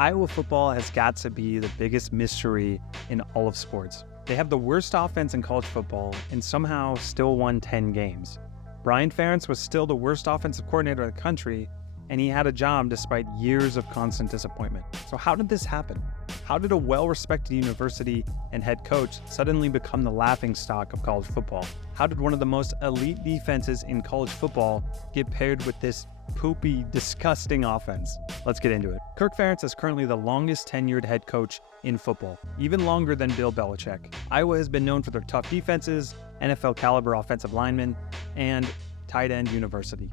Iowa football has got to be the biggest mystery in all of sports. They have the worst offense in college football and somehow still won 10 games. Brian Ferentz was still the worst offensive coordinator in the country, and he had a job despite years of constant disappointment. So how did this happen? How did a well-respected university and head coach suddenly become the laughingstock of college football? How did one of the most elite defenses in college football get paired with this poopy, disgusting offense? Let's get into it. Kirk Ferentz is currently the longest tenured head coach in football, even longer than Bill Belichick. Iowa has been known for their tough defenses, NFL caliber offensive linemen, and tight end university.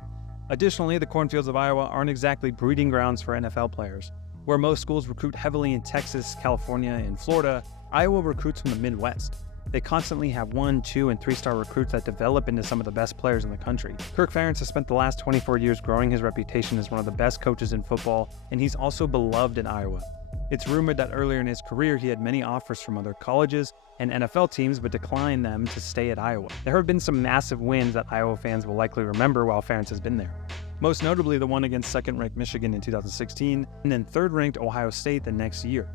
Additionally, the cornfields of Iowa aren't exactly breeding grounds for NFL players. Where most schools recruit heavily in Texas, California, and Florida, Iowa recruits from the Midwest. They constantly have 1, 2, and 3-star recruits that develop into some of the best players in the country. Kirk Ferentz has spent the last 24 years growing his reputation as one of the best coaches in football, and he's also beloved in Iowa. It's rumored that earlier in his career he had many offers from other colleges and NFL teams but declined them to stay at Iowa. There have been some massive wins that Iowa fans will likely remember while Ferentz has been there. Most notably the one against second-ranked Michigan in 2016 and then third-ranked Ohio State the next year.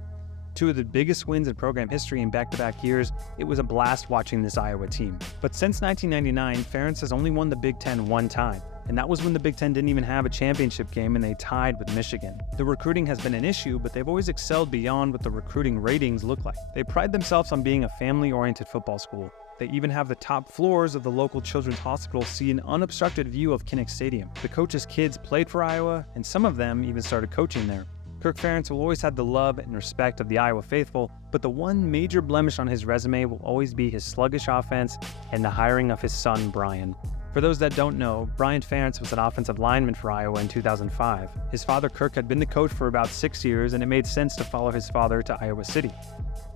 Two of the biggest wins in program history in back-to-back years. It was a blast watching this Iowa team. But since 1999, Ferentz has only won the Big Ten one time, and that was when the Big Ten didn't even have a championship game and they tied with Michigan. The recruiting has been an issue, but they've always excelled beyond what the recruiting ratings look like. They pride themselves on being a family-oriented football school. They even have the top floors of the local children's hospital see an unobstructed view of Kinnick Stadium. The coaches' kids played for Iowa, and some of them even started coaching there. Kirk Ferentz will always have the love and respect of the Iowa faithful, but the one major blemish on his resume will always be his sluggish offense and the hiring of his son, Brian. For those that don't know, Brian Ferentz was an offensive lineman for Iowa in 2005. His father, Kirk, had been the coach for about 6 years, and it made sense to follow his father to Iowa City.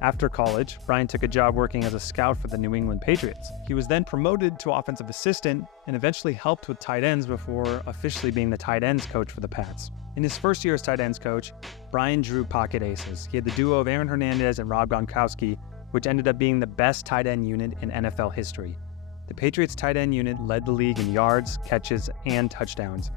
After college, Brian took a job working as a scout for the New England Patriots. He was then promoted to offensive assistant and eventually helped with tight ends before officially being the tight ends coach for the Pats. In his first year as tight ends coach, Brian drew pocket aces. He had the duo of Aaron Hernandez and Rob Gronkowski, which ended up being the best tight end unit in NFL history. The Patriots tight end unit led the league in yards, catches, and touchdowns.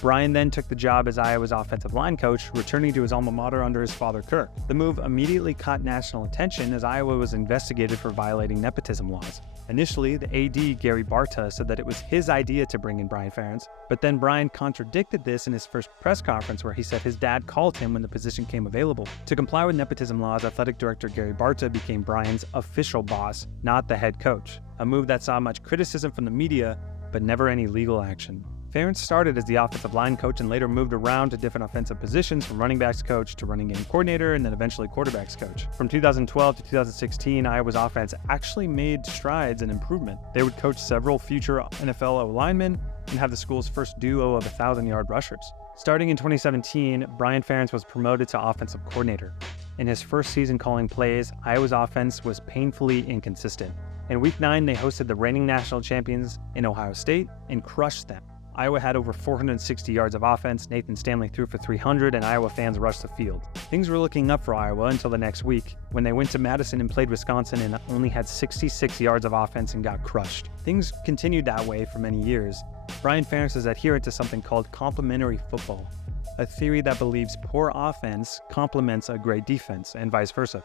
Brian then took the job as Iowa's offensive line coach, returning to his alma mater under his father, Kirk. The move immediately caught national attention as Iowa was investigated for violating nepotism laws. Initially, the AD, Gary Barta, said that it was his idea to bring in Brian Ferentz, but then Brian contradicted this in his first press conference where he said his dad called him when the position came available. To comply with nepotism laws, athletic director Gary Barta became Brian's official boss, not the head coach, a move that saw much criticism from the media, but never any legal action. Ferentz started as the offensive line coach and later moved around to different offensive positions from running backs coach to running game coordinator and then eventually quarterbacks coach. From 2012 to 2016, Iowa's offense actually made strides and improvement. They would coach several future NFL O-linemen and have the school's first duo of 1,000-yard rushers. Starting in 2017, Brian Ferentz was promoted to offensive coordinator. In his first season calling plays, Iowa's offense was painfully inconsistent. In Week 9, they hosted the reigning national champions in Ohio State and crushed them. Iowa had over 460 yards of offense, Nathan Stanley threw for 300, and Iowa fans rushed the field. Things were looking up for Iowa until the next week, when they went to Madison and played Wisconsin and only had 66 yards of offense and got crushed. Things continued that way for many years. Brian Ferentz is adherent to something called complementary football, a theory that believes poor offense complements a great defense, and vice versa.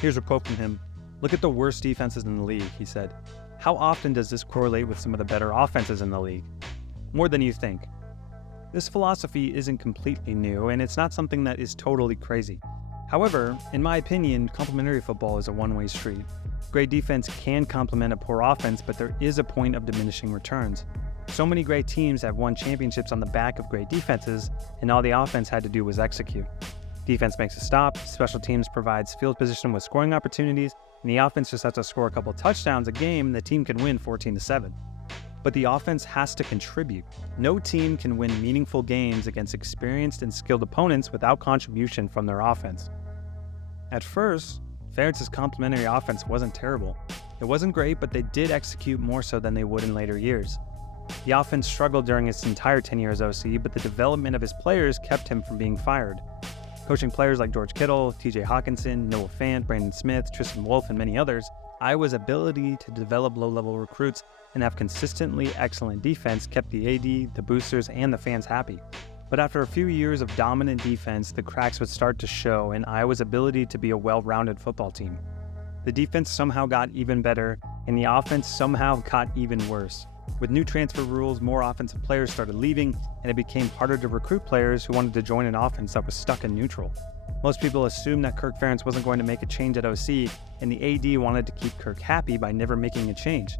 Here's a quote from him. "Look at the worst defenses in the league," he said. "How often does this correlate with some of the better offenses in the league? More than you think." This philosophy isn't completely new, and it's not something that is totally crazy. However, in my opinion, complementary football is a one-way street. Great defense can complement a poor offense, but there is a point of diminishing returns. So many great teams have won championships on the back of great defenses, and all the offense had to do was execute. Defense makes a stop, special teams provides field position with scoring opportunities, and the offense just has to score a couple touchdowns a game and the team can win 14-7. But the offense has to contribute. No team can win meaningful games against experienced and skilled opponents without contribution from their offense. At first, Ferentz's complementary offense wasn't terrible. It wasn't great, but they did execute more so than they would in later years. The offense struggled during its entire tenure as OC, but the development of his players kept him from being fired. Coaching players like George Kittle, TJ Hawkinson, Noah Fant, Brandon Smith, Tristan Wolfe, and many others, Iowa's ability to develop low-level recruits and have consistently excellent defense kept the AD, the boosters, and the fans happy. But after a few years of dominant defense, the cracks would start to show in Iowa's ability to be a well-rounded football team. The defense somehow got even better, and the offense somehow got even worse. With new transfer rules, more offensive players started leaving, and it became harder to recruit players who wanted to join an offense that was stuck in neutral. Most people assumed that Kirk Ferentz wasn't going to make a change at OC, and the AD wanted to keep Kirk happy by never making a change.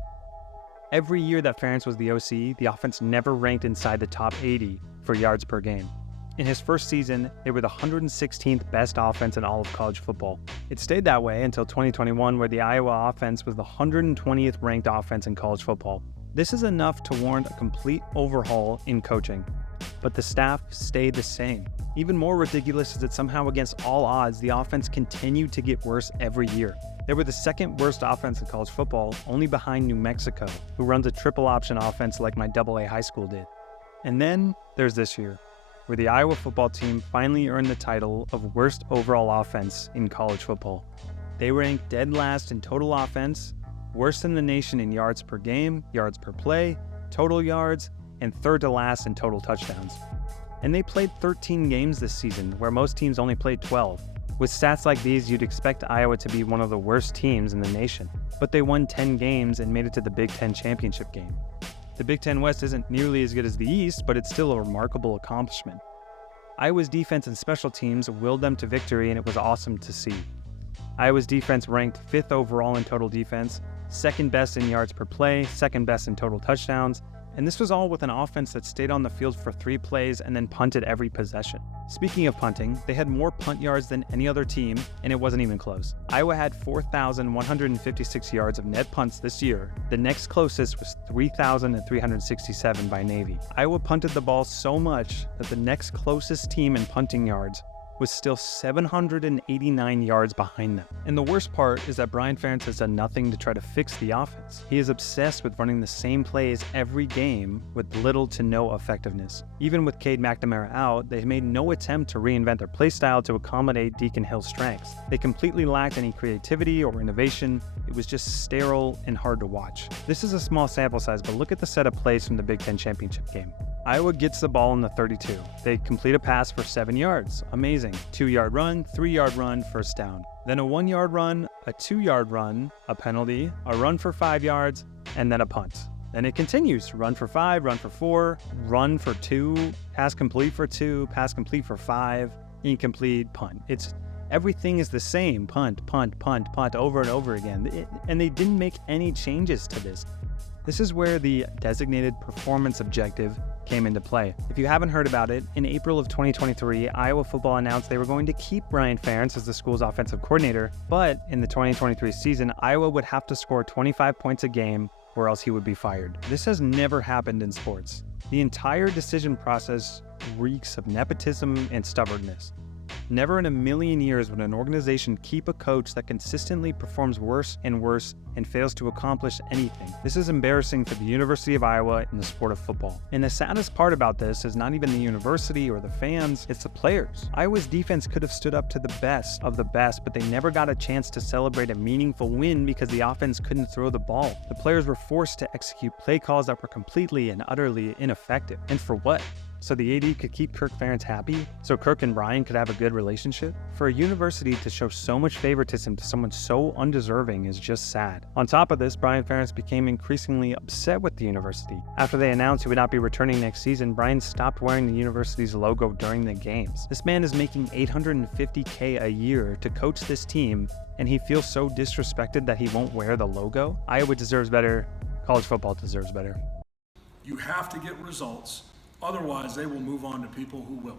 Every year that Ferentz was the OC, the offense never ranked inside the top 80 for yards per game. In his first season, they were the 116th best offense in all of college football. It stayed that way until 2021, where the Iowa offense was the 120th ranked offense in college football. This is enough to warrant a complete overhaul in coaching, but the staff stayed the same. Even more ridiculous is that somehow against all odds, the offense continued to get worse every year. They were the second worst offense in college football, only behind New Mexico, who runs a triple option offense like my AA high school did. And then there's this year, where the Iowa football team finally earned the title of worst overall offense in college football. They ranked dead last in total offense, worst in the nation in yards per game, yards per play, total yards, and third to last in total touchdowns. And they played 13 games this season, where most teams only played 12. With stats like these, you'd expect Iowa to be one of the worst teams in the nation. But they won 10 games and made it to the Big Ten championship game. The Big Ten West isn't nearly as good as the East, but it's still a remarkable accomplishment. Iowa's defense and special teams willed them to victory, and it was awesome to see. Iowa's defense ranked 5th overall in total defense, 2nd best in yards per play, 2nd best in total touchdowns, and this was all with an offense that stayed on the field for 3 plays and then punted every possession. Speaking of punting, they had more punt yards than any other team, and it wasn't even close. Iowa had 4,156 yards of net punts this year. The next closest was 3,367 by Navy. Iowa punted the ball so much that the next closest team in punting yards was still 789 yards behind them. And the worst part is that Brian Ferentz has done nothing to try to fix the offense. He is obsessed with running the same plays every game with little to no effectiveness. Even with Cade McNamara out, they made no attempt to reinvent their play style to accommodate Deacon Hill's strengths. They completely lacked any creativity or innovation. It was just sterile and hard to watch. This is a small sample size, but look at the set of plays from the Big Ten championship game. Iowa gets the ball in the 32. They complete a pass for 7 yards. Amazing. 2-yard run, 3-yard run, first down. Then a 1-yard run, a 2-yard run, a penalty, a run for 5 yards, and then a punt. Then it continues. Run for 5, run for 4, run for 2, pass complete for 2, pass complete for 5, incomplete, punt. Everything is the same. Punt, punt, punt, punt, over and over again. And they didn't make any changes to this. This is where the designated performance objective came into play. If you haven't heard about it, in April of 2023, Iowa football announced they were going to keep Brian Ferentz as the school's offensive coordinator, but in the 2023 season, Iowa would have to score 25 points a game or else he would be fired. This has never happened in sports. The entire decision process reeks of nepotism and stubbornness. Never in a million years would an organization keep a coach that consistently performs worse and worse and fails to accomplish anything. This is embarrassing for the University of Iowa in the sport of football. And the saddest part about this is not even the university or the fans, it's the players. Iowa's defense could have stood up to the best of the best, but they never got a chance to celebrate a meaningful win because the offense couldn't throw the ball. The players were forced to execute play calls that were completely and utterly ineffective. And for what? So the AD could keep Kirk Ferentz happy? So Kirk and Brian could have a good relationship? For a university to show so much favoritism to someone so undeserving is just sad. On top of this, Brian Ferentz became increasingly upset with the university. After they announced he would not be returning next season, Brian stopped wearing the university's logo during the games. This man is making $850K a year to coach this team, and he feels so disrespected that he won't wear the logo? Iowa deserves better. College football deserves better. You have to get results. Otherwise, they will move on to people who will.